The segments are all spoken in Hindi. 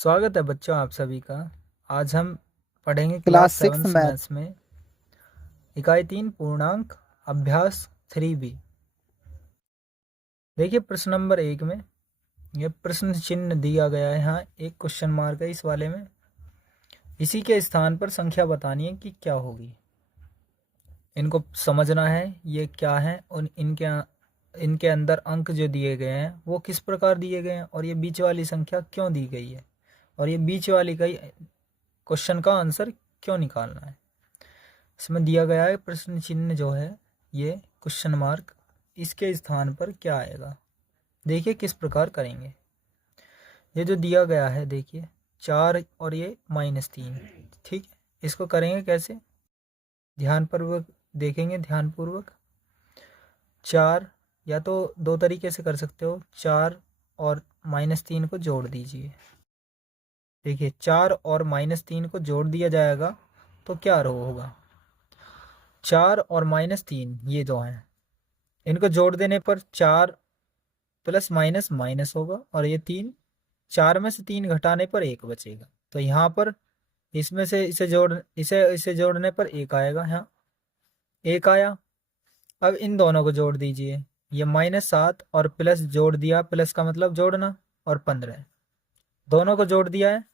स्वागत है बच्चों आप सभी का। आज हम पढ़ेंगे class class six 7 math. Maths में इकाई 3 पूर्णांक अभ्यास 3B। देखिए प्रश्न नंबर 1 में यह प्रश्न चिन्ह दिया गया है। यहाँ एक क्वेश्चन मार्क है इस वाले में। इसी के स्थान पर संख्या बतानी है कि क्या होगी। इनको समझना है ये क्या है और इनके अंदर अंक जो दिए गए हैं वो किस प्रकार दिए गए हैं और ये बीच वाली संख्या क्यों दी गई है और ये बीच वाली का क्वेश्चन का आंसर क्यों निकालना है। इसमें दिया गया है प्रश्न चिन्ह जो है ये क्वेश्चन मार्क, इसके स्थान पर क्या आएगा। देखिए किस प्रकार करेंगे। ये जो दिया गया है देखिए 4 और ये -3, ठीक है। इसको करेंगे कैसे, ध्यानपूर्वक देखेंगे, ध्यानपूर्वक। 4 या तो दो तरीके से कर सकते हो, 4 और -3 को जोड़ दीजिए। देखिए 4 और -3 को जोड़ दिया जाएगा तो क्या रो होगा, 4 और -3 ये दो हैं, इनको जोड़ देने पर 4 प्लस माइनस माइनस होगा और ये 3, 4 में से 3 घटाने पर 1 बचेगा। तो यहाँ पर इसमें से इसे जोड़ने पर 1 आएगा। यहाँ 1 आया। अब इन दोनों को जोड़ दीजिए, ये -7 और प्लस जोड़ दिया, प्लस का मतलब जोड़ना, और 15 दोनों को जोड़ दिया है।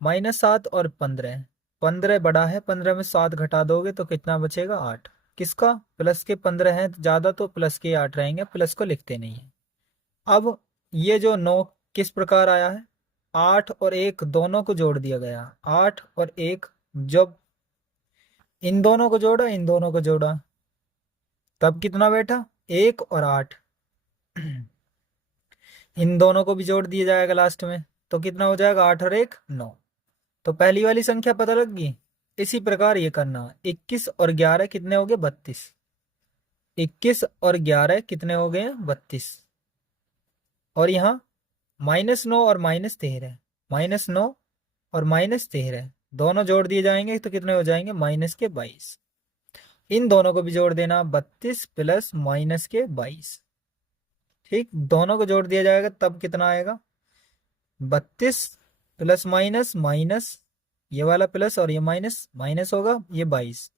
-7 और 15, 15 बड़ा है, 15 में 7 घटा दोगे तो कितना बचेगा, 8। किसका, प्लस के 15 हैं ज़्यादा तो प्लस के 8 रहेंगे, प्लस को लिखते नहीं है। अब ये जो 9 किस प्रकार आया है, 8 और 1 दोनों को जोड़ दिया गया। 8 और 1 जब इन दोनों को जोड़ा, इन दोनों को जोड़ा, तब कितना बैठा, 1 और 8। इन दोनों को भी जोड़ दिया जाएगा लास्ट में, तो कितना हो जाएगा, 8 और 1 9। तो पहली वाली संख्या पता लग गई। इसी प्रकार ये करना, 21 और 11 कितने हो गए, 32। 21 और 11 कितने हो गए, 32। और यहाँ -9 और -13, -9 और -13 दोनों जोड़ दिए जाएंगे तो कितने हो जाएंगे, -22। इन दोनों को भी जोड़ देना, 32 प्लस -22। ठीक, दोनों को जोड़ दिया जाएगा तब कितना आएगा, 32 प्लस माइनस माइनस, ये वाला प्लस और ये माइनस माइनस होगा, ये 22।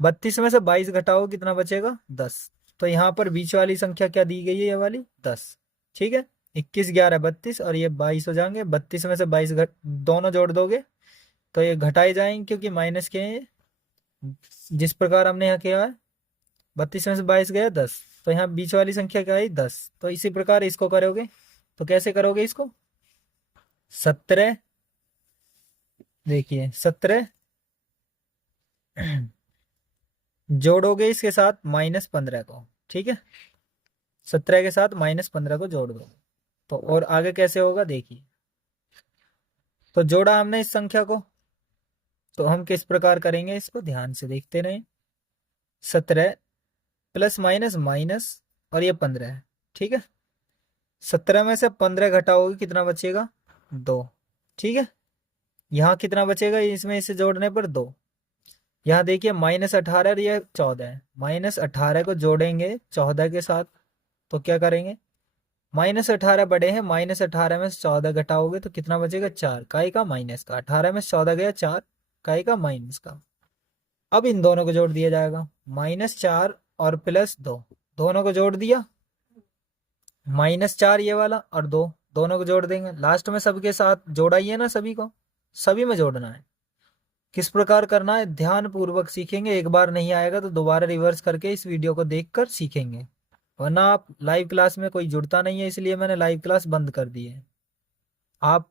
32 में से 22 घटाओ कितना बचेगा, 10। तो यहाँ पर बीच वाली संख्या क्या दी गई है, ये वाली 10। ठीक है, 21 11 32 और ये 22 हो जाएंगे। 32 में से 22 दोनों जोड़ दोगे तो ये घटाए जाएंगे क्योंकि माइनस के हैं, जिस प्रकार हमने यहाँ किया है। 32 में से 22 गया 10, तो यहाँ बीच वाली संख्या क्या है, 10। तो इसी प्रकार इसको करोगे तो कैसे करोगे इसको, 17, देखिए 17 जोड़ोगे इसके साथ -15 को, ठीक है। 17 के साथ -15 को जोड़ दो तो और आगे कैसे होगा देखिए। तो जोड़ा हमने इस संख्या को, तो हम किस प्रकार करेंगे इसको, ध्यान से देखते रहे। 17 प्लस माइनस माइनस और ये 15 है, ठीक है। 17 में से 15 घटाओगे कितना बचेगा, 2। ठीक है, यहाँ कितना बचेगा, इसमें इसे जोड़ने पर 2। यहाँ देखिए -18 और ये 14 है, -18 को जोड़ेंगे 14 के साथ तो क्या करेंगे, -18 बड़े हैं, -18 में से 14 घटाओगे तो कितना बचेगा, 4 काई का माइनस का, 18 में से 14 गया 4 काई का माइनस का। अब इन दोनों को जोड़ दिया जाएगा, -4 और +2 दोनों को जोड़ दिया, -4 ये वाला और 2 दोनों को जोड़ देंगे। लास्ट में सबके साथ जोड़ा ही है ना, सभी को सभी में जोड़ना है। किस प्रकार करना है ध्यान पूर्वक सीखेंगे, एक बार नहीं आएगा तो दोबारा रिवर्स करके इस वीडियो को देखकर सीखेंगे, वरना आप लाइव क्लास में कोई जुड़ता नहीं है, इसलिए मैंने लाइव क्लास बंद कर दी है। आप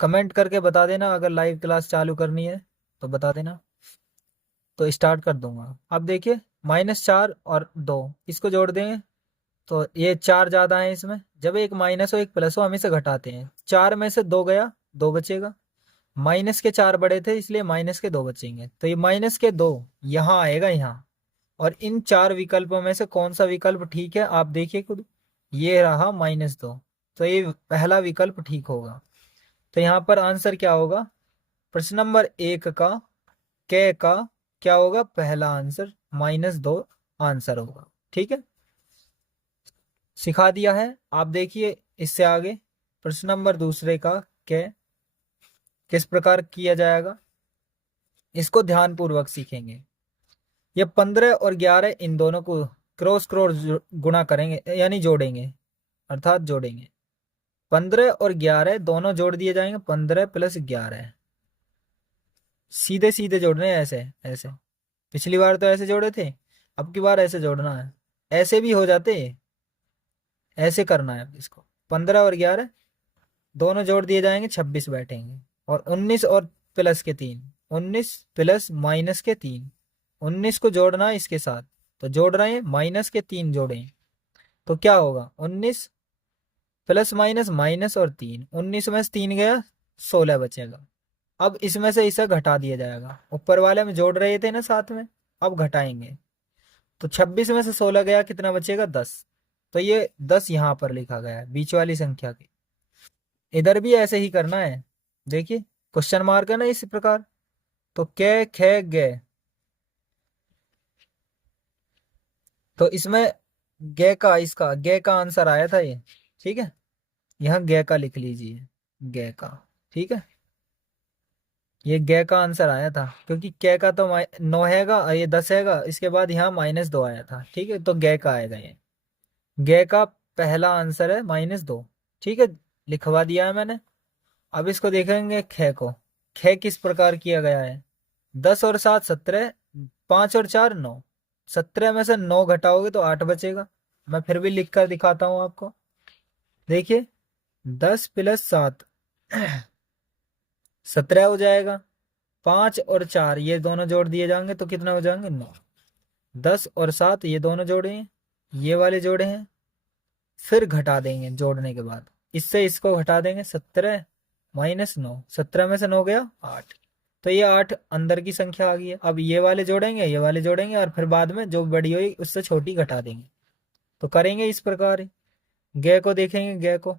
कमेंट करके बता देना अगर लाइव क्लास चालू करनी है तो बता देना, तो स्टार्ट कर दूंगा। अब देखिए -4 और 2 इसको जोड़ देंगे तो ये 4 ज़्यादा है इसमें, जब एक माइनस हो एक प्लस हो हम इसे घटाते हैं। 4 में से 2 गया, 2 बचेगा। माइनस के 4 बड़े थे इसलिए माइनस के 2 बचेंगे, तो ये -2 यहाँ आएगा यहाँ। और इन 4 विकल्पों में से कौन सा विकल्प ठीक है आप देखिए खुद, ये रहा -2, तो ये पहला विकल्प ठीक होगा। तो यहाँ पर आंसर क्या होगा, प्रश्न नंबर 1 का क का क्या होगा, पहला आंसर -2 आंसर होगा। ठीक है, सिखा दिया है। आप देखिए इससे आगे प्रश्न नंबर दूसरे का कै किस प्रकार किया जाएगा, इसको ध्यान पूर्वक सीखेंगे। ये 15 और 11 इन दोनों को क्रॉस क्रॉस गुणा करेंगे, यानी जोड़ेंगे, अर्थात जोड़ेंगे। 15 और 11 दोनों जोड़ दिए जाएंगे, 15 प्लस 11 सीधे सीधे जोड़ने हैं, ऐसे ऐसे। पिछली बार तो ऐसे जोड़े थे, अब की बार ऐसे जोड़ना है। ऐसे भी हो जाते, ऐसे करना है इसको। 15 और 11 दोनों जोड़ दिए जाएंगे, 26 बैठेंगे। और 19 और प्लस के 3, 19 प्लस माइनस के 3, 19 को जोड़ना है इसके साथ, तो जोड़ रहे हैं, माइनस के 3 जोड़े, तो क्या होगा 19 प्लस माइनस माइनस और 3, 19 में से 3 गया, 16 बचेगा। अब इसमें से इसे घटा दिया जाएगा, ऊपर वाले में जोड़ रहे थे ना साथ में, अब घटाएंगे, तो 26 में से 16 गया, कितना बचेगा 10। तो ये 10 यहां पर लिखा गया है बीच वाली संख्या के। इधर भी ऐसे ही करना है, देखिए क्वेश्चन मार्क है ना इस प्रकार। तो कै खे गे, तो इसमें गे का, इसका गे का आंसर आया था ये, ठीक है। यहाँ गे का लिख लीजिए, गे का, ठीक है। ये गे का आंसर आया था, क्योंकि कै का तो 9 हैगा और ये 10 हैगा, इसके बाद यहाँ -2 आया था, ठीक है। तो गे का आएगा ये, गे का पहला आंसर है -2, ठीक है, लिखवा दिया है मैंने। अब इसको देखेंगे खे को, खे किस प्रकार किया गया है। 10 और 7 17, 5 और 4 9, 17 में से 9 घटाओगे तो 8 बचेगा। मैं फिर भी लिख कर दिखाता हूं आपको, देखिए 10 प्लस 7 17 हो जाएगा। 5 और 4 ये दोनों जोड़ दिए जाएंगे तो कितना हो जाएंगे 9। 10 और 7 ये दोनों जोड़े हैं, ये वाले जोड़े हैं, फिर घटा देंगे जोड़ने के बाद, इससे इसको घटा देंगे, 17 माइनस 9, 17 में से 9 गया 8, तो ये 8 अंदर की संख्या आ गई है। अब ये वाले जोड़ेंगे, ये वाले जोड़ेंगे, और फिर बाद में जो बड़ी हुई उससे छोटी घटा देंगे। तो करेंगे इस प्रकार, गे को देखेंगे, गे को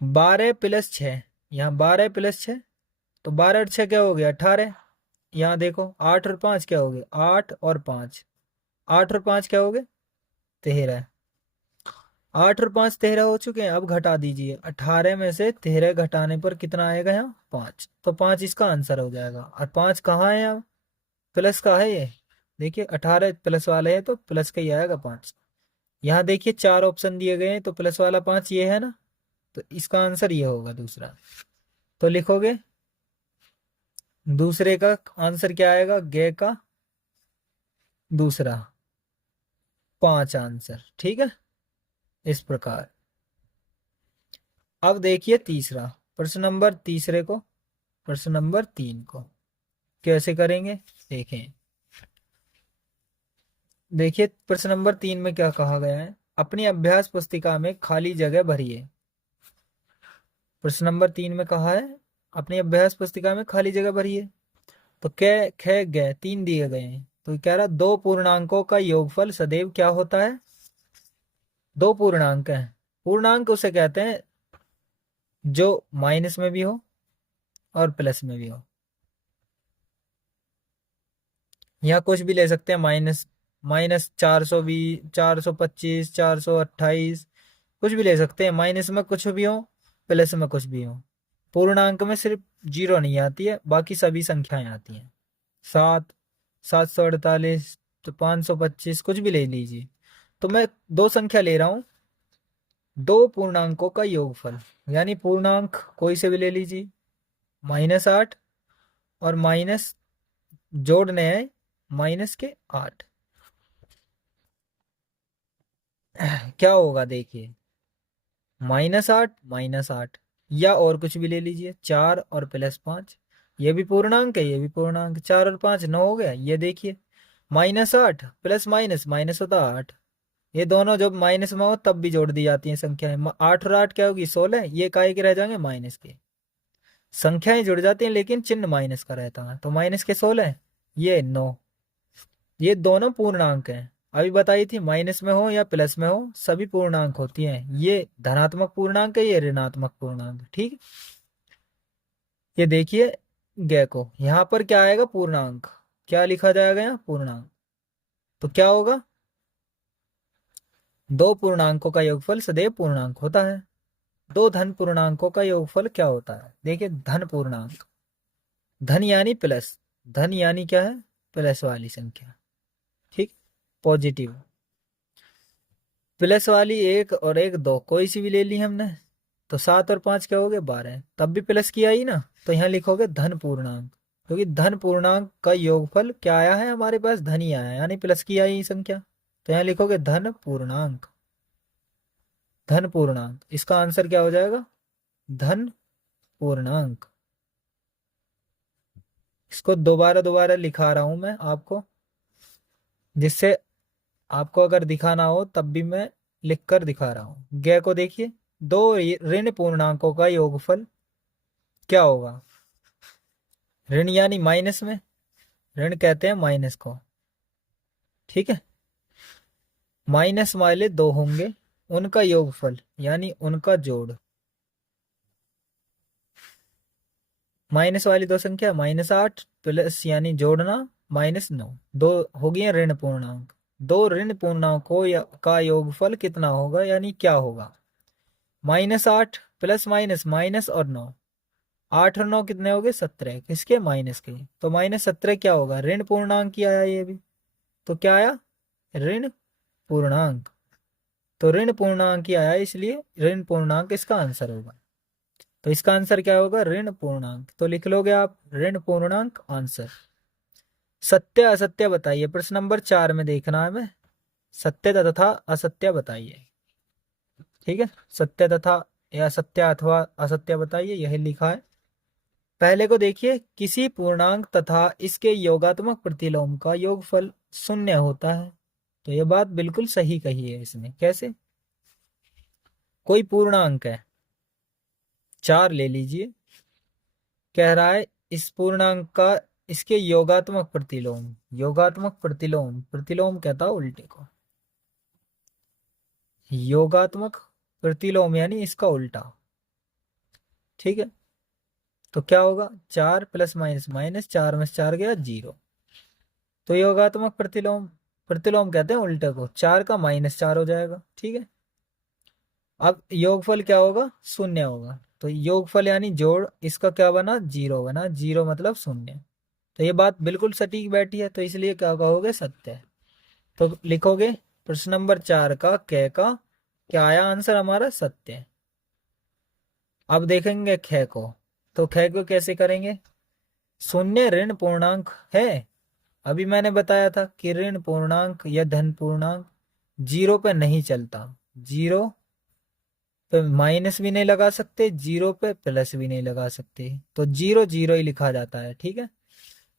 12 प्लस 6, यहाँ 12 प्लस 6, तो 12 और 6 क्या हो गया 18। यहाँ देखो 8 और 5 क्या हो गए 8 और 5, 8 और 5 क्या हो गए 13, 8 और 5 13 हो चुके हैं। अब घटा दीजिए, 18 में से 13 घटाने पर कितना आएगा यहाँ 5, तो 5 इसका आंसर हो जाएगा। और 5 कहाँ है यहाँ, प्लस का है ये, देखिए 18 प्लस वाले है तो प्लस का ही आएगा 5। यहाँ देखिए 4 ऑप्शन दिए गए हैं, तो प्लस वाला 5 ये है ना, तो इसका आंसर ये होगा दूसरा। तो लिखोगे दूसरे का आंसर क्या आएगा, गे का दूसरा 5 आंसर, ठीक है, इस प्रकार। अब देखिए तीसरा, प्रश्न नंबर तीसरे को, प्रश्न नंबर 3 को कैसे करेंगे देखें। देखिए प्रश्न नंबर 3 में क्या कहा गया है, अपनी अभ्यास पुस्तिका में खाली जगह भरिए। प्रश्न नंबर 3 में कहा है अपनी अभ्यास पुस्तिका में खाली जगह भरिए। तो कै खे गए 3 दिए गए हैं, तो कह रहा दो पूर्णांकों का योगफल सदैव क्या होता है, दो पूर्णांक है। पूर्णांक उसे कहते हैं जो माइनस में भी हो और प्लस में भी हो, यहाँ कुछ भी ले सकते हैं, माइनस 420, 425, 428, कुछ भी ले सकते हैं। माइनस में कुछ भी हो, प्लस में कुछ भी हो। पूर्णांक में सिर्फ 0 नहीं आती है, बाकी सभी संख्याएं आती हैं। 7, 748, तो 525, कुछ भी ले लीजिए। तो मैं दो संख्या ले रहा हूं, दो पूर्णांकों का योगफल, यानी पूर्णांक कोई से भी ले लीजिए, -8 और माइनस जोड़ने हैं -8। क्या होगा देखिए, -8 -8, या और कुछ भी ले लीजिए, 4 और +5, ये भी पूर्णांक है, ये भी पूर्णांक, 4 और 5 9 हो गया। ये देखिए -8 प्लस माइनस माइनस होता 8, ये दोनों जब माइनस में हो तब भी जोड़ दी जाती हैं संख्याएं। 8 और 8 क्या होगी 16, ये काय के रह जाएंगे माइनस के। संख्याएं जुड़ जाती हैं लेकिन चिन्ह माइनस का रहता है, तो -16 ये 9, ये दोनों पूर्णांक हैं। अभी बताई थी माइनस में हो या प्लस में हो सभी पूर्णांक होती हैं, ये धनात्मक पूर्णांक है, ये ऋणात्मक पूर्णांक, ठीक। ये देखिए गे को यहाँ पर क्या आएगा पूर्णांक, क्या लिखा जाएगा यहाँ पूर्णांक, तो क्या होगा दो पूर्णांकों का योगफल सदैव पूर्णांक होता है। दो धन पूर्णांकों का योगफल क्या होता है। देखिए धन पूर्णांक, धन यानी प्लस, धन यानी क्या है, प्लस वाली संख्या, ठीक, पॉजिटिव। प्लस वाली एक और एक दो, कोई सी भी ले ली हमने, तो 7 और 5 क्या हो गए 12, तब भी प्लस किया ही ना, तो यहाँ लिखोगे धन पूर्णांक, क्योंकि धन पूर्णांक का योगफल क्या आया है हमारे पास, धन ही आया है, यानी प्लस किया ही संख्या, तो यहाँ लिखोगे धन पूर्णांक। धन पूर्णांक, इसका आंसर क्या हो जाएगा, धन पूर्णांक। इसको दोबारा दोबारा लिखा रहा हूं मैं आपको, जिससे आपको अगर दिखाना हो तब भी मैं लिख कर दिखा रहा हूं। ग को देखिए, दो ऋण पूर्णांकों का योगफल क्या होगा। ऋण यानी माइनस में, ऋण कहते हैं माइनस को, ठीक है। माइनस वाले दो होंगे, उनका योगफल यानी उनका जोड़। माइनस वाली दो संख्या -8 प्लस यानी जोड़ना -9, दो हो गई ऋण पूर्णांक। दो ऋण पूर्णांकों का योगफल कितना होगा, यानी क्या होगा। -8 प्लस माइनस, माइनस और 9, 8 और 9 कितने हो गए 17, किसके, माइनस के, तो -17 क्या होगा, ऋण पूर्णांक ही आया ये भी, तो क्या आया, ऋण पूर्णांक। तो ऋण पूर्णांक ही आया, इसलिए ऋण पूर्णांक इसका आंसर होगा। तो इसका आंसर क्या होगा, ऋण पूर्णांक। तो लिख लोगे आप ऋण पूर्णांक आंसर। सत्य असत्य बताइए, प्रश्न नंबर 4 में देखना है हमें, सत्य तथा असत्य बताइए, ठीक है। सत्य तथा या सत्य अथवा असत्य बताइए, यही लिखा है। पहले को देखिए, किसी पूर्णांक तथा इसके योगात्मक प्रतिलोम का योगफल शून्य होता है। तो यह बात बिल्कुल सही कही है इसने। कैसे, कोई पूर्णांक है 4 ले लीजिए, कह रहा है इस पूर्णांक का इसके योगात्मक प्रतिलोम, योगात्मक प्रतिलोम, प्रतिलोम कहता है उल्टे को, योगात्मक प्रतिलोम यानी इसका उल्टा, ठीक है। तो क्या होगा, 4 प्लस माइनस माइनस, 4 में से 4 गया 0, तो योगात्मक प्रतिलोम, प्रतिलोम कहते हैं उल्टे को, 4 का -4 हो जाएगा, ठीक है। अब योगफल क्या होगा, शून्य होगा, तो योगफल यानी जोड़, इसका क्या बना, 0 बना, 0 मतलब शून्य। तो ये बात बिल्कुल सटीक बैठी है, तो इसलिए क्या कहोगे, सत्य। तो लिखोगे प्रश्न नंबर 4 का क का क्या आया आंसर हमारा, सत्य। अब देखेंगे ख को, तो ख को कैसे करेंगे, शून्य ऋण पूर्णांक है, अभी मैंने बताया था कि ऋण पूर्णांक या धन पूर्णांक 0 पे नहीं चलता, 0 पे माइनस भी नहीं लगा सकते, 0 पे प्लस भी नहीं लगा सकते, तो 0 0 ही लिखा जाता है, ठीक है।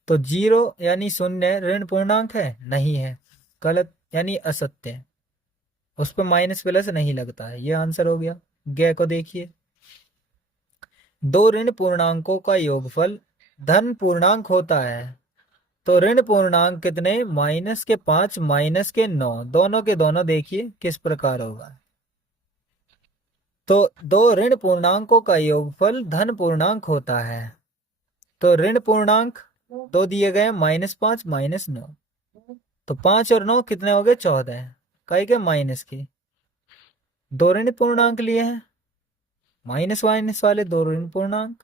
तो 0 यानी शून्य ऋण पूर्णांक है, नहीं है, गलत यानी असत्य, उस पर माइनस प्लस नहीं लगता है, ये आंसर हो गया। ग को देखिए, दो ऋण पूर्णांकों का योगफल धन पूर्णांक होता है, तो ऋण पूर्णांक कितने, -5 -9, दोनों के दोनों देखिए किस प्रकार होगा। तो दो ऋण पूर्णांकों का योगफल धन पूर्णांक होता है, तो ऋण पूर्णांक दो दिए गए -5 -9, तो 5 और 9 कितने हो गए 14, कई के माइनस के, दो ऋण पूर्णांक लिए हैं, माइनस माइनस वाले दो ऋण पूर्णांक,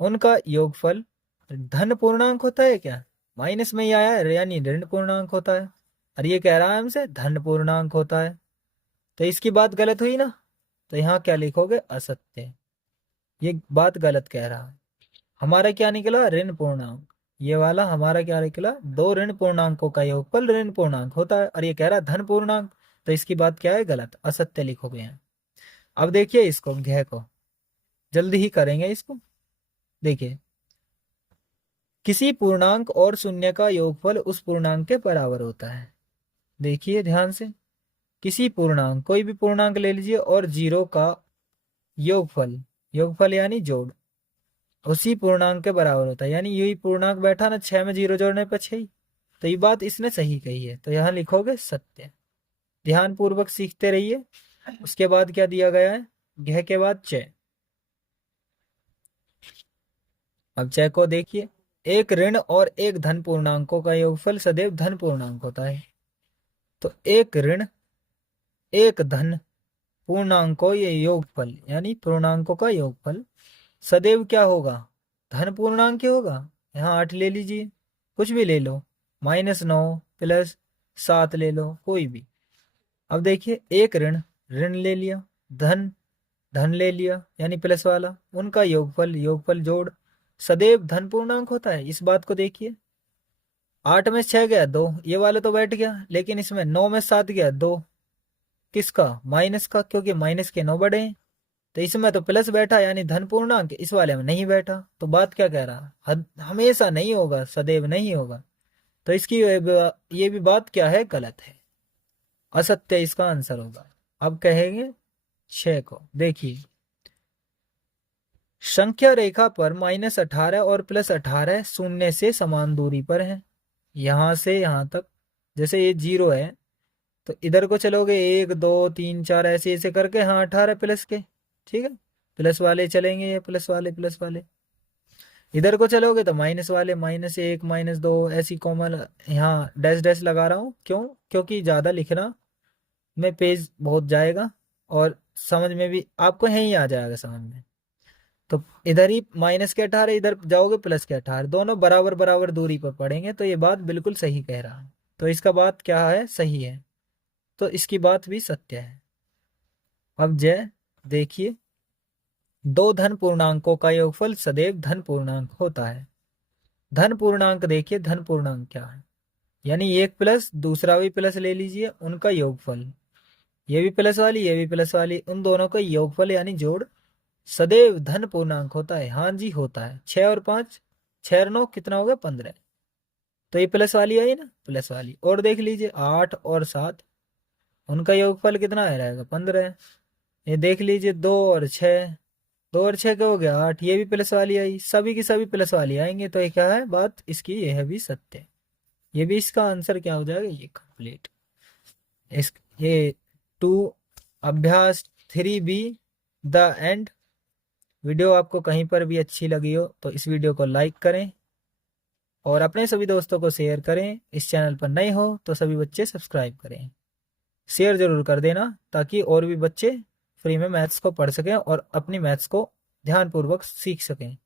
उनका योगफल धन पूर्णांक होता है क्या, माइनस में ही आया है यानी ऋण पूर्णांक होता है, और ये कह रहा है हमसे धन पूर्णांक होता है, तो इसकी बात गलत हुई ना, तो यहाँ क्या लिखोगे, असत्य, ये बात गलत कह रहा है। हमारा क्या निकला, ऋण पूर्णांक, ये वाला हमारा क्या निकला, दो ऋण पूर्णांकों का योगफल ऋण पूर्णांक होता है, और ये कह रहा है धन पूर्णांक, तो इसकी बात क्या है, गलत, असत्य लिखोगे यहाँ। अब देखिए इसको, घ को जल्दी ही करेंगे इसको। देखिए, किसी पूर्णांक और शून्य का योगफल उस पूर्णांक के बराबर होता है। देखिए ध्यान से, किसी पूर्णांक, कोई भी पूर्णांक ले लीजिए, और 0 का योगफल, योगफल यानी जोड़, उसी पूर्णांक के बराबर होता है, यानी यही पूर्णांक बैठा ना, 6 में 0 जोड़ने पर 6, तो ये बात इसने सही कही है, तो यहाँ लिखोगे सत्य। ध्यान पूर्वक सीखते रहिए। उसके बाद क्या दिया गया है, घ के बाद च। अब च को देखिए, एक ऋण और एक धन पूर्णांकों का योगफल सदैव धन पूर्णांक होता है, तो एक ऋण एक धन पूर्णांकों ये योगफल यानी पूर्णांकों का योगफल सदैव क्या होगा, धन पूर्णांक ही होगा। यहाँ 8 ले लीजिए, कुछ भी ले लो, -9 प्लस 7 ले लो, कोई भी। अब देखिए एक ऋण ऋण ले लिया, धन धन ले लिया यानी प्लस वाला, उनका योगफल जोड़ सदैव धन पूर्णांक होता है। इस बात को देखिए, 8 में 6 गया 2, ये वाला तो बैठ गया, लेकिन इसमें 9 में 7 गया 2, किसका, माइनस का, क्योंकि माइनस के 9 बड़े हैं। तो इसमें तो प्लस बैठा यानी धन पूर्णांक, इस वाले में नहीं बैठा। तो बात क्या कह रहा, हमेशा नहीं होगा, सदैव नहीं होगा। तो इसकी ये भी बात क्या है, गलत है, असत्य इसका आंसर होगा। अब कहेंगे 6 को, देखिए संख्या रेखा पर -18 और +18 शून्य से समान दूरी पर है। यहां से यहां तक, जैसे ये 0 है तो इधर को चलोगे 1 2 3 4 ऐसे ऐसे करके, हाँ 18 प्लस के, ठीक है, प्लस वाले चलेंगे, ये प्लस वाले। इधर को चलोगे तो माइनस वाले, -1 -2 ऐसी कॉमन, यहाँ डैश डैश लगा रहा हूँ, क्यों, क्योंकि ज़्यादा लिखना में पेज बहुत जाएगा और समझ में भी आपको यहीं आ जाएगा समझ में। तो इधर ही -18, इधर जाओगे +18, दोनों बराबर बराबर दूरी पर पड़ेंगे। तो ये बात बिल्कुल सही कह रहा है, तो इसका बात क्या है, सही है, तो इसकी बात भी सत्य है। अब जय देखिए, दो धन पूर्णांकों का योगफल सदैव धन पूर्णांक होता है। धन पूर्णांक देखिए, धन पूर्णांक क्या है, यानी एक प्लस दूसरा भी प्लस ले लीजिए, उनका योगफल, ये भी प्लस वाली ये भी प्लस वाली, उन दोनों का योगफल यानी जोड़ सदैव धन पूर्णांक होता है। हाँ जी होता है। 6 और 5, 6 और 9 कितना हो गया, 15। तो ये प्लस वाली आई ना, प्लस वाली। और देख लीजिए 8 और 7, उनका योगफल कितना है, रहेगा 15। ये देख लीजिए 2 और 6, 2 और 6 क्या हो गया 8, ये भी प्लस वाली आई, सभी की सभी प्लस वाली आएंगे। तो ये क्या है बात इसकी, यह भी सत्य है। ये भी इसका आंसर क्या हो जाएगा, ये कंप्लीट। इस ये 2 अभ्यास 3B द एंड। वीडियो आपको कहीं पर भी अच्छी लगी हो तो इस वीडियो को लाइक करें और अपने सभी दोस्तों को शेयर करें। इस चैनल पर नए हो तो सभी बच्चे सब्सक्राइब करें, शेयर जरूर कर देना, ताकि और भी बच्चे फ्री में मैथ्स को पढ़ सकें और अपनी मैथ्स को ध्यानपूर्वक सीख सकें।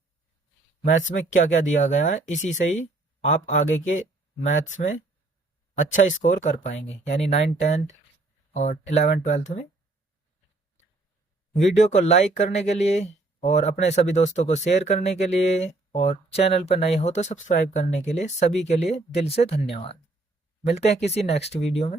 मैथ्स में क्या क्या दिया गया है, इसी से ही आप आगे के मैथ्स में अच्छा स्कोर कर पाएंगे, यानी 9 10 और 11 12 में। वीडियो को लाइक करने के लिए और अपने सभी दोस्तों को शेयर करने के लिए और चैनल पर नए हो तो सब्सक्राइब करने के लिए सभी के लिए दिल से धन्यवाद। मिलते हैं किसी नेक्स्ट वीडियो में।